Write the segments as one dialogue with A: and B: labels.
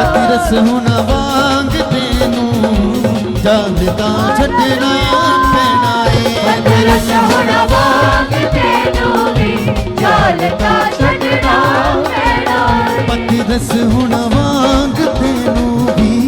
A: ਹੁਣ ਵਾਂਗ ਤੈਨੂੰ ਜਾਣਦਾ ਛੱਡਣਾ ਪੈਣਾ ਏ।
B: ਪਤਰਸ ਹੁਣ ਵਾਂਗ ਤੈਨੂੰ ਵੀ ਚੱਲਦਾ ਛੱਡਣਾ ਪੈਣਾ।
A: ਪਤਰਸ ਹੁਣ ਵਾਂਗ ਤੈਨੂੰ ਵੀ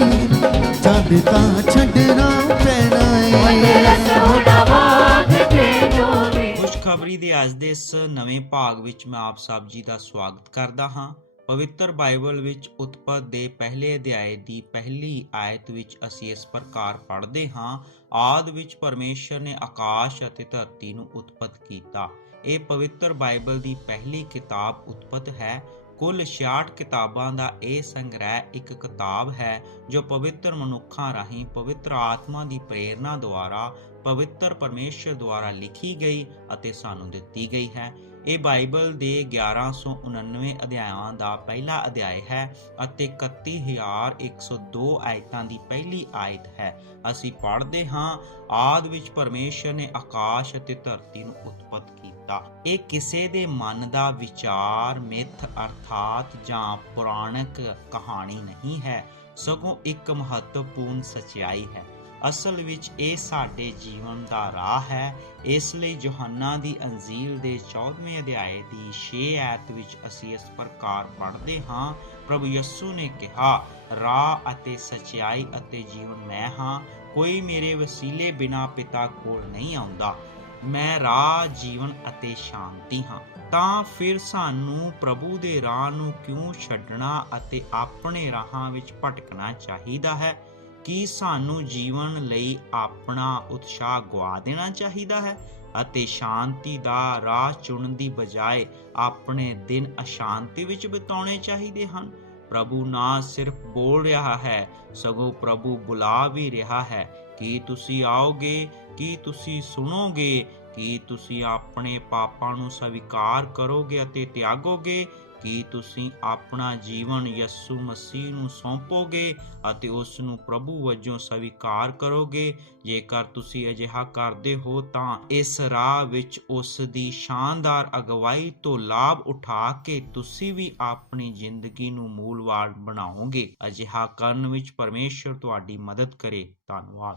A: ਜਾਣਦਾ ਛੱਡਣਾ ਪੈਣਾ ਏ।
B: ਪਤਰਸ ਹੁਣ ਵਾਂਗ ਤੈਨੂੰ ਵੀ।
C: ਖੁਸ਼ਖਬਰੀ ਦੇ ਅੱਜ ਦੇ ਇਸ ਨਵੇਂ ਭਾਗ ਵਿੱਚ ਮੈਂ ਆਪ ਸਭ ਜੀ ਦਾ ਸਵਾਗਤ ਕਰਦਾ ਹਾਂ। ਪਵਿੱਤਰ ਬਾਈਬਲ ਵਿੱਚ ਉਤਪਤ ਦੇ ਪਹਿਲੇ ਅਧਿਆਏ ਦੀ ਪਹਿਲੀ ਆਇਤ ਵਿੱਚ ਅਸੀਂ ਇਸ ਪ੍ਰਕਾਰ ਪੜ੍ਹਦੇ ਹਾਂ, ਆਦ ਵਿੱਚ ਪਰਮੇਸ਼ਰ ਨੇ ਆਕਾਸ਼ ਅਤੇ ਧਰਤੀ ਨੂੰ ਉਤਪਤ ਕੀਤਾ। ਇਹ ਪਵਿੱਤਰ ਬਾਈਬਲ ਦੀ ਪਹਿਲੀ ਕਿਤਾਬ ਉਤਪਤ ਹੈ। ਕੁੱਲ 66 ਕਿਤਾਬਾਂ ਦਾ ਇਹ ਸੰਗ੍ਰਹਿ ਇੱਕ ਕਿਤਾਬ ਹੈ, ਜੋ ਪਵਿੱਤਰ ਮਨੁੱਖਾਂ ਰਾਹੀਂ ਪਵਿੱਤਰ ਆਤਮਾ ਦੀ ਪ੍ਰੇਰਣਾ ਦੁਆਰਾ ਪਵਿੱਤਰ ਪਰਮੇਸ਼ਰ ਦੁਆਰਾ ਲਿਖੀ ਗਈ ਅਤੇ ਸਾਨੂੰ ਦਿੱਤੀ ਗਈ ਹੈ। ਇਹ ਬਾਈਬਲ ਦੇ 1199 ਅਧਿਆਇਆਂ ਦਾ ਪਹਿਲਾ ਅਧਿਆਇ ਹੈ ਅਤੇ 31102 ਆਇਤਾਂ ਦੀ ਪਹਿਲੀ ਆਇਤ ਹੈ। ਅਸੀਂ ਪੜ੍ਹਦੇ ਹਾਂ, ਆਦ ਵਿੱਚ ਪਰਮੇਸ਼ਰ ਨੇ ਆਕਾਸ਼ ਅਤੇ ਧਰਤੀ ਨੂੰ ਉਤਪਤ ਕੀਤਾ। ਇਹ ਕਿਸੇ ਦੇ ਮਨ ਦਾ ਵਿਚਾਰ, ਮਿੱਥ ਅਰਥਾਤ ਜਾਂ ਪੁਰਾਣਕ ਕਹਾਣੀ ਨਹੀਂ ਹੈ। ਸਗੋਂ ਇੱਕ ਮਹੱਤਵਪੂਰਨ ਸਚਾਈ ਹੈ। ਅਸਲ ਵਿੱਚ ਇਹ ਸਾਡੇ ਜੀਵਨ ਦਾ ਰਾਹ ਹੈ। ਇਸ ਲਈ ਯੋਹੰਨਾ ਦੀ ਅੰਜੀਲ ਦੇ 14ਵੇਂ ਅਧਿਆਏ ਦੀ 6 ਐਤ ਵਿੱਚ ਅਸੀਂ ਇਸ ਪ੍ਰਕਾਰ ਪੜ੍ਹਦੇ ਹਾਂ। ਪ੍ਰਭੂ ਯਿਸੂ ਨੇ ਕਿਹਾ, ਰਾਹ ਅਤੇ ਸਚਾਈ ਅਤੇ ਜੀਵਨ ਮੈਂ ਹਾਂ। ਕੋਈ ਮੇਰੇ ਵਸੀਲੇ ਬਿਨਾ ਪਿਤਾ ਕੋਲ ਨਹੀਂ ਆਉਂਦਾ। ਮੈਂ ਰਾਹ, ਜੀਵਨ ਅਤੇ ਸ਼ਾਂਤੀ ਹਾਂ। ਤਾਂ ਫਿਰ ਸਾਨੂੰ ਪ੍ਰਭੂ ਦੇ ਰਾਹ ਨੂੰ ਕਿਉਂ ਛੱਡਣਾ ਅਤੇ ਆਪਣੇ ਰਾਹਾਂ ਵਿੱਚ ਭਟਕਣਾ ਚਾਹੀਦਾ ਹੈ? ਕੀ ਸਾਨੂੰ ਜੀਵਨ ਲਈ ਆਪਣਾ ਉਤਸ਼ਾਹ ਗਵਾ ਦੇਣਾ ਚਾਹੀਦਾ ਹੈ ਅਤੇ ਸ਼ਾਂਤੀ ਦਾ ਰਾਹ ਚੁਣਨ ਦੀ ਬਜਾਏ ਆਪਣੇ ਦਿਨ ਅਸ਼ਾਂਤੀ ਵਿੱਚ ਬਿਤਾਉਣੇ ਚਾਹੀਦੇ ਹਨ? ਪ੍ਰਭੂ ਨਾ ਸਿਰਫ ਬੋਲ ਰਿਹਾ ਹੈ, ਸਗੋਂ ਪ੍ਰਭੂ ਬੁਲਾ ਵੀ ਰਿਹਾ ਹੈ। ਕੀ ਤੁਸੀਂ ਆਓਗੇ? ਕੀ ਤੁਸੀਂ ਸੁਣੋਗੇ? ਕੀ ਤੁਸੀਂ ਆਪਣੇ ਪਾਪਾਂ ਨੂੰ ਸਵੀਕਾਰ ਕਰੋਗੇ ਅਤੇ ਤਿਆਗੋਗੇ? ਕੀ ਤੁਸੀਂ ਆਪਣਾ ਜੀਵਨ ਯਿਸੂ ਮਸੀਹ ਨੂੰ ਸੌਂਪੋਗੇ ਅਤੇ ਉਸ ਨੂੰ ਪ੍ਰਭੂ ਵਜੋਂ ਸਵੀਕਾਰ ਕਰੋਗੇ? ਜੇਕਰ ਤੁਸੀਂ ਅਜਿਹਾ ਕਰਦੇ ਹੋ ਤਾਂ ਇਸ ਰਾਹ ਵਿੱਚ ਉਸ ਦੀ ਸ਼ਾਨਦਾਰ ਅਗਵਾਈ ਤੋਂ ਲਾਭ ਉਠਾ ਕੇ ਤੁਸੀਂ ਵੀ ਆਪਣੀ ਜ਼ਿੰਦਗੀ ਨੂੰ ਮੂਲਵਾਨ ਬਣਾਓਗੇ। ਅਜਿਹਾ ਕਰਨ ਵਿੱਚ ਪਰਮੇਸ਼ਰ ਤੁਹਾਡੀ ਮਦਦ ਕਰੇ। ਧੰਨਵਾਦ।